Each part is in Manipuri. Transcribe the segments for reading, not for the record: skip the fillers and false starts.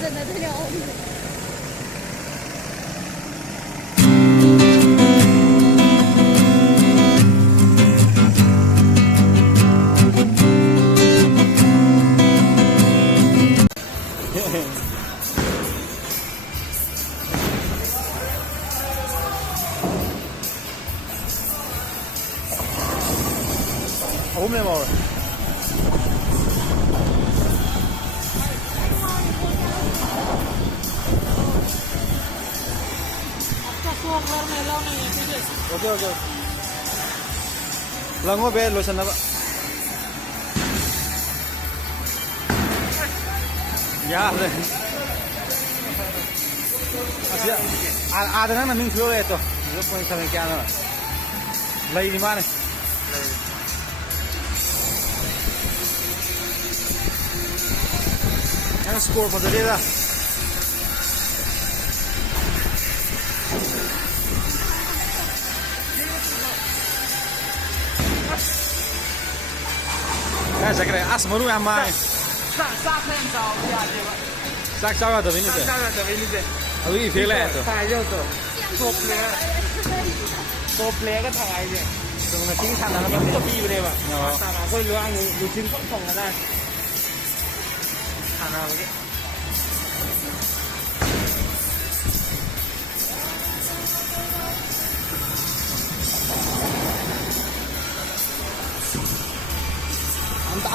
真的这条路。后面嘛。ओके ओके लंगो बे लोशन अब यार असी आधा ना मिंग फ्लो ले तो जो पॉइंट समय क्या ना लई नि माने yang skor pada dia lah saya kira asmaru yang main sak sao ada ini deh lalu ini film ituถ่ายitu top playerก็ถ่ายเนี่ยตรงนั้นทิ้งทันแล้วมันก็ปีไปเลยว่ะตาก็รู้ว่าอยู่ชิ้นก็ส่งกันได้ทันแล้วเมื่อกี้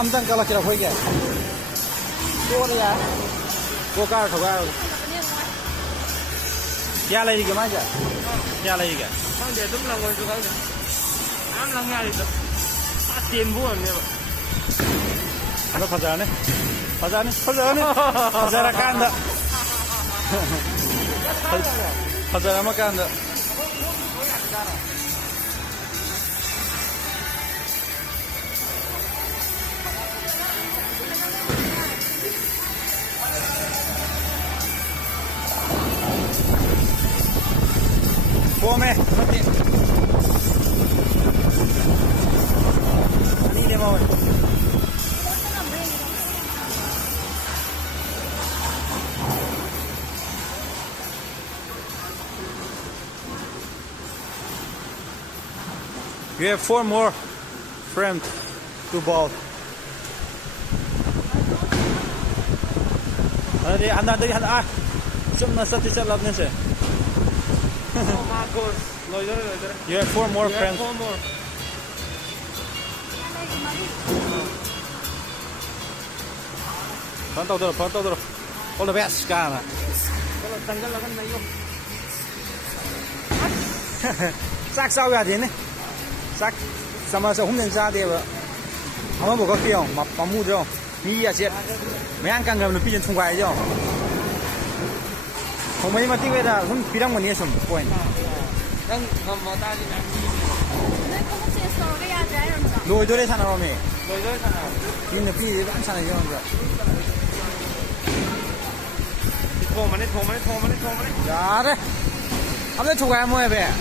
Amdan kalau kira hoy gaya. Go ya. Go car thoga. क्या लगेगा माजा? क्या लगेगा? हम दे तुम लोगों को कर दे. हम लोग यार इधर. तीन बुआ में. Ano fazane? Fazane? Fazara kanda. Fazara makanda. Come? Ani le mau. You have 4 more frames to ball. Ada anda dari anda. Cuma satu salat ni saya. You have 4 more friends. 4 more. Pantau dulu. All the best sekarang. Kalau tanggal akan naik. Sak sao ya ini? Sak sama sa hôm ra đi vậy. Không có kiểu mà mua chưa? Ni ya chết. Mấy anh càng gần nó bị chân thùng quay chưa? Không mấy mà tiếng vậy là không bị đăng một nhé sum point. Lôi tôi đây sao nào mày? Lôi tôi sao nào? Nhưng mà phi vẫn sao này chứ không được. Thô mà đấy. Dạ đấy. Anh đấy thô cái mua về.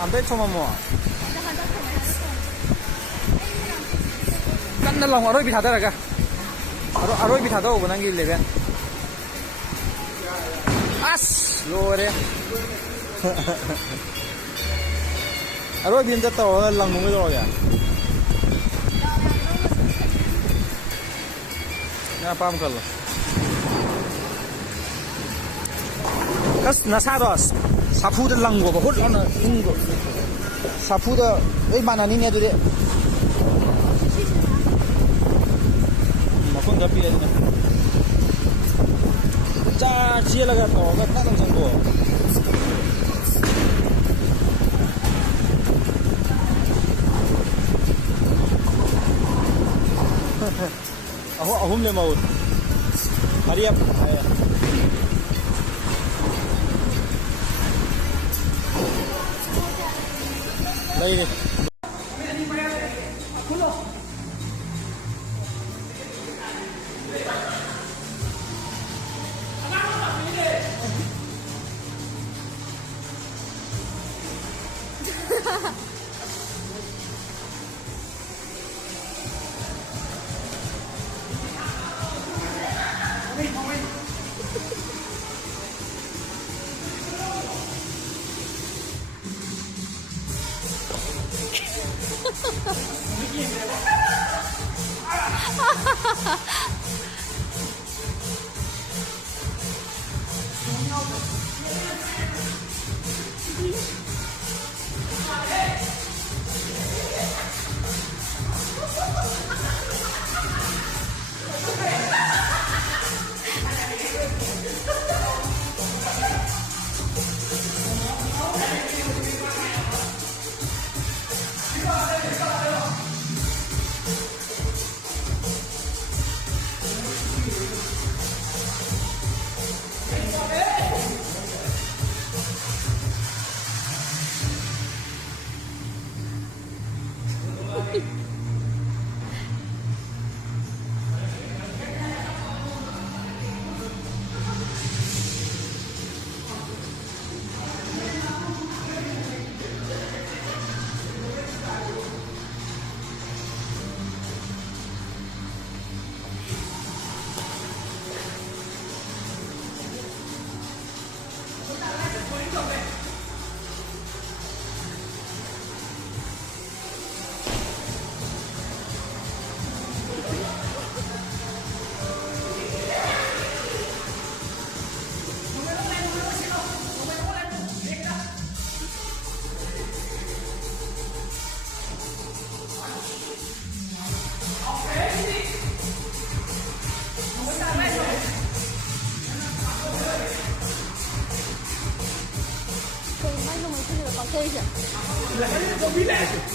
Anh đấy thô mà mua. Cắn nó lòng ở đây bị thả ra cả. Ở đây bị thả đâu của anh ghi lên. As, lôi đấy. Rồi biến cho tàu lần mới rồi à? Nha pam kalau. Kas nasa dos. Sapu dah lang gua, hot lah ini gua. Sapu dah, mana ni ni tu deh. Makun tapi ada. Cia lagi tau, kat tak langsung gua. Ahum le mau. Hurry up. Đây đi.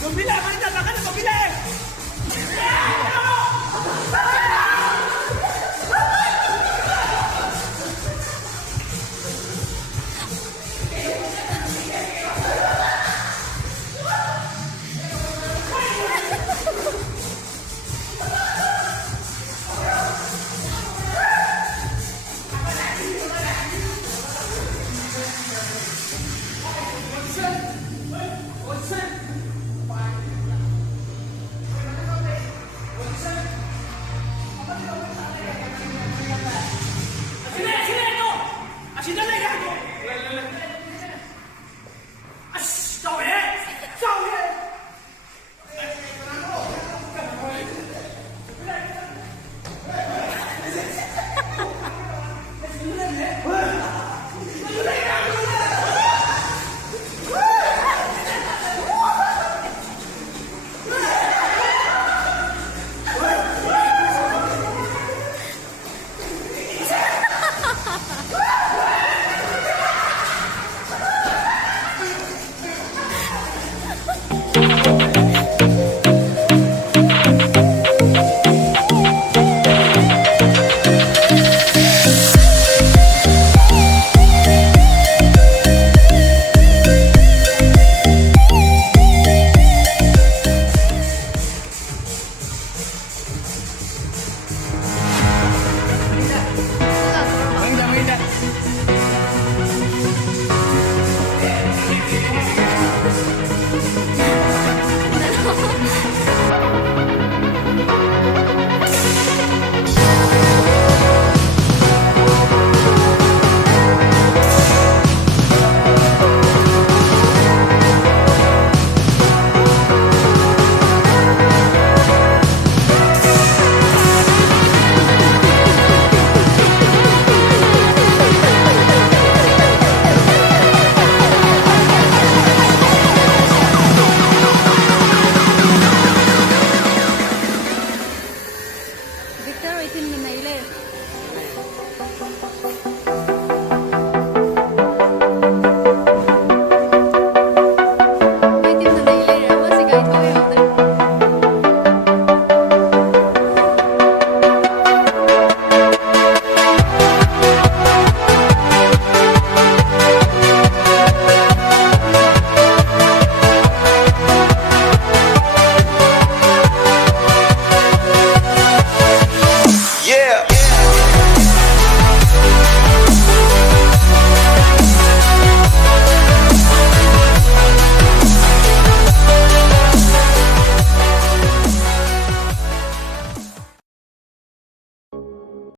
Gombilen, manita, bajando, Gombilen.